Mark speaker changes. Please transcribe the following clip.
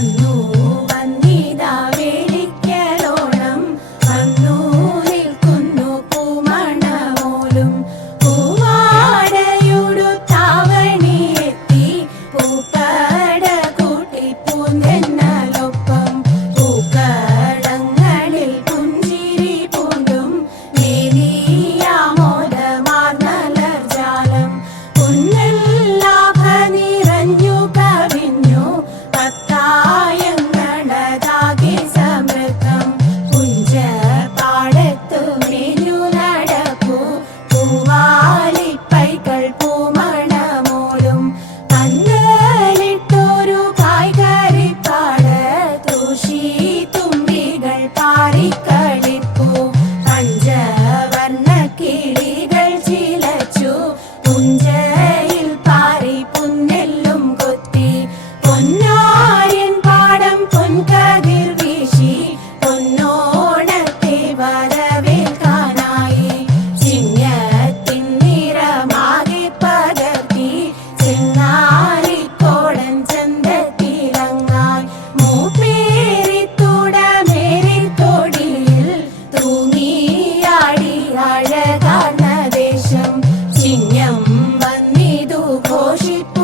Speaker 1: ಕಣ್ಣೂ mi. Oh, she.